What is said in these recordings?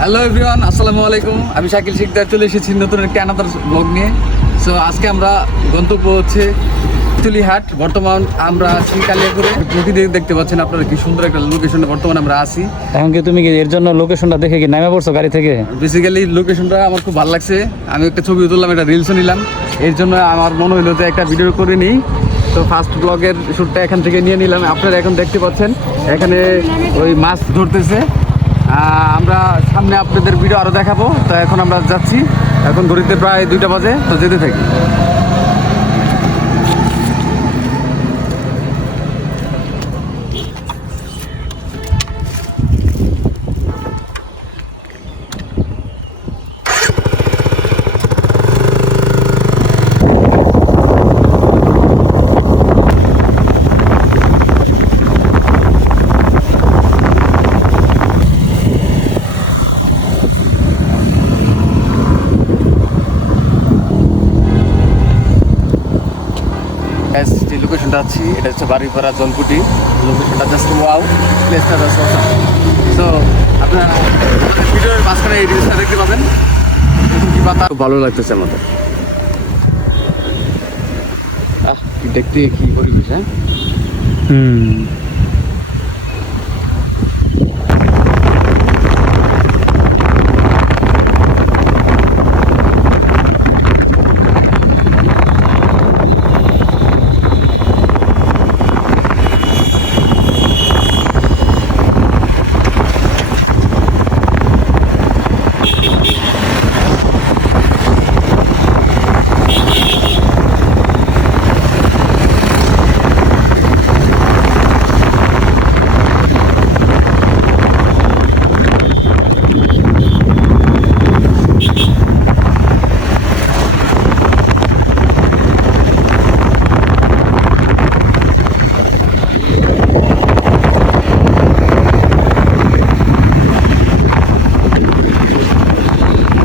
Hello everyone আসসালামু আলাইকুম। আমি শাকিল শিকদার চলে এসেছি নতুন একটি আনাদার ব্লগ নিয়ে। সো আজকে আমরা গন্তব্য হচ্ছে তুলিহাট। বর্তমান আমরা আছি কালিয়াপুরে। প্রকৃতি দেখতে পাচ্ছেন আপনারা কি সুন্দর একটা লোকেশনে বর্তমানে আমরা আছি। এখন কি তুমি কি এর জন্য লোকেশনটা দেখে কি নামে পড়ছো গাড়ি থেকে? বেসিক্যালি লোকেশনটা আমার খুব ভালো লাগছে। আমি একটা ছবি তুললাম একটা রিলসও নিলাম। এর জন্য আমার মনে হলো যে একটা ভিডিও করে নিই। তো ফার্স্ট ব্লগের শ্যুটটা এখান থেকে নিয়ে নিলাম। আপনারা এখন দেখতে পাচ্ছেন এখানে ওই মাছ ধরতেছে। আমরা সামনে আপনাদের ভিডিও আরও দেখাবো। তো এখন আমরা যাচ্ছি। এখন ঘড়িতে প্রায় দুইটা বাজে, তো যেতে থাকি Guys, যে লোকেশনটা আছি, এটা হচ্ছে বাড়িপাড়া জলকুটি লোকেশনটা জাস্ট ওয়াও প্লেসটা জাস্ট সো আপনারা ভিডিওর মাঝখানে এই রিলসটা দেখতে পাবেন। কি পাতা ভালো লাগতেছে আমাদের। দেখতে, কি পরিবেশ হ্যাঁ? হুম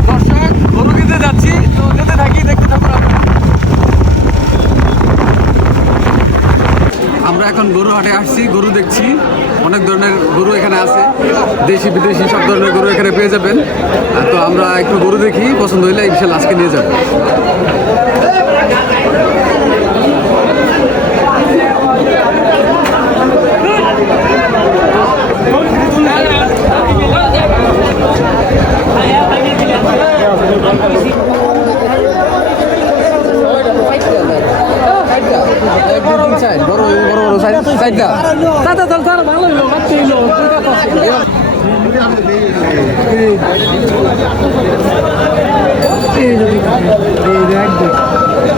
দর্শক গরু কিনতে যাচ্ছি তো যেতে থাকি দেখতে থাকুন আপনারা। আমরা এখন গরু হাটে আসছি, গরু দেখছি। অনেক ধরনের গরু এখানে আছে। দেশি, বিদেশি সব ধরনের গরু এখানে পেয়ে যাবেন। তো আমরা একটু গরু দেখি, পছন্দ হইলে ইনশাল্লাহ আজকে নিয়ে যাব। বড় বড়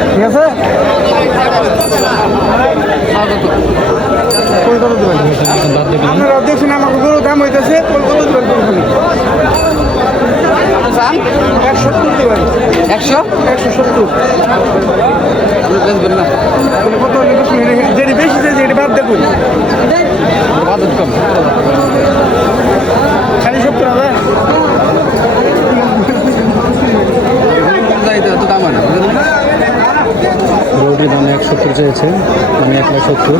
ঠিক আছে আপনারা দেখছেন আমার গরু দাম হইতেছে কলকাতা দেবেন একশো? একশো সত্তর। কত যেটি বেশি চাইছে বাদ দেখুন বাজেট কম খালি সত্তর হবে যাইতে এত দাম হয় না বুঝলেন না? গরুটির দাম এক সত্তর চেয়েছে মানে এক লাখ সত্তর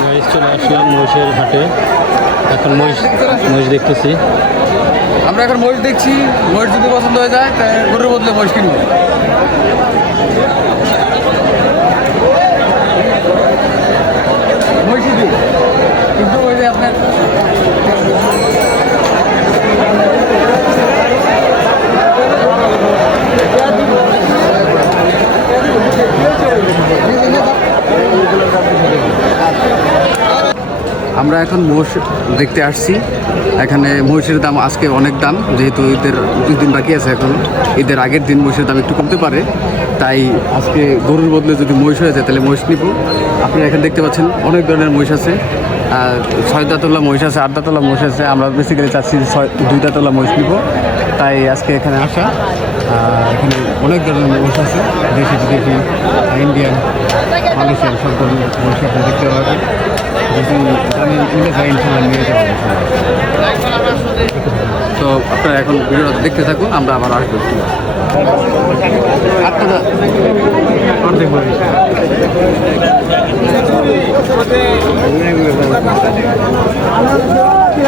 মহিষ চলে আসলাম মহিষের হাটে এখন মহিষ মহিষ দেখতেছি। আমরা এখন মহিষ দেখছি, মহিষ যদি পছন্দ হয়ে যায় গরুর বদলে মহিষ কিনবো মহিষই দিই কিন্তু ওই যে আপনার আমরা এখন মহিষ দেখতে আসছি। এখানে মহিষের দাম আজকে অনেক দাম, যেহেতু ঈদের দুই দিন বাকি আছে এখন। ঈদের আগের দিন মহিষের দাম একটু কমতে পারে। তাই আজকে গরুর বদলে যদি মহিষ হয়ে যায়, তাহলে মহিষ নিব। আপনারা এখানে দেখতে পাচ্ছেন অনেক ধরনের মহিষ আছে। ছয় দাঁতলা মহিষ আছে, আট দাঁতলা মহিষ আছে। আমরা বেসিক্যালি চাচ্ছি ছয় দুই দাঁতলা মহিষ নিব। তাই আজকে এখানে আসা। এখানে অনেক ধরনের মানুষ আছে। দেশি বিদেশি ইন্ডিয়ান মালয়েশিয়ান সব ধরনের মানুষ আপনি দেখতে পাবেন। যদি দামে মিলে নিয়ে যাওয়া তো আপনারা এখন ভিডিওটা দেখতে থাকুন, আমরা আবার আসব আপনারা অর্ধেক দুইটা দাম মহিষের দিন এই দেখলে দুটা দুইটা পালা করুন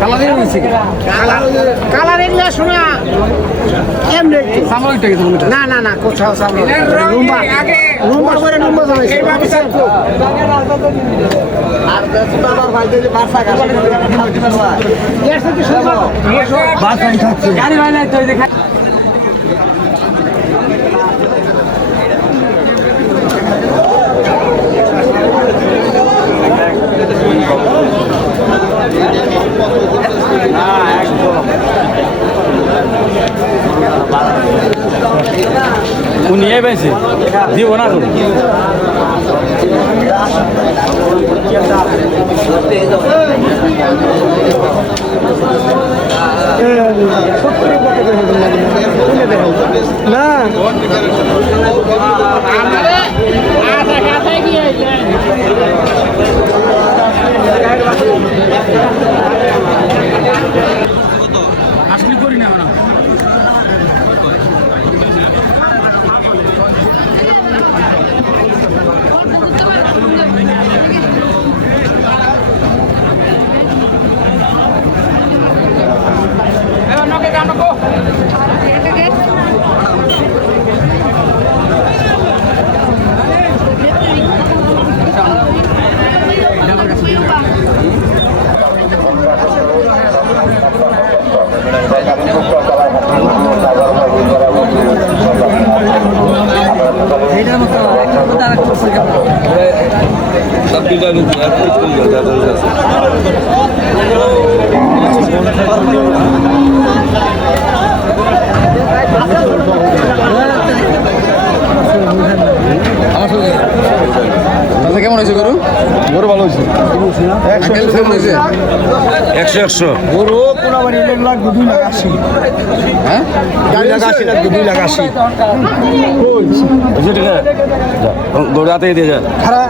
কালারে হয়েছে কালার। এগুলো শোনা। এমনি গেছে মনে না না না কোথাও সামনে রুম্বা রুম্বা করে রুম্বা চালাইছে গাড়ি হয় নাই তো। এই যে উনি এই পাইছে দিব না তুমি না আসলে করি না আমরা তাহলে কেমন হয়েছে গরু? গরু ভালো হয়েছে। কেমন হয়েছে? একশো একশো। গরু কোনাবাড়ি দুই লাখ আশি। হ্যাঁ? দুই লাখ আশি লাগবে দুই লাখ আশি। গরু হাতে দিয়ে খারাপ।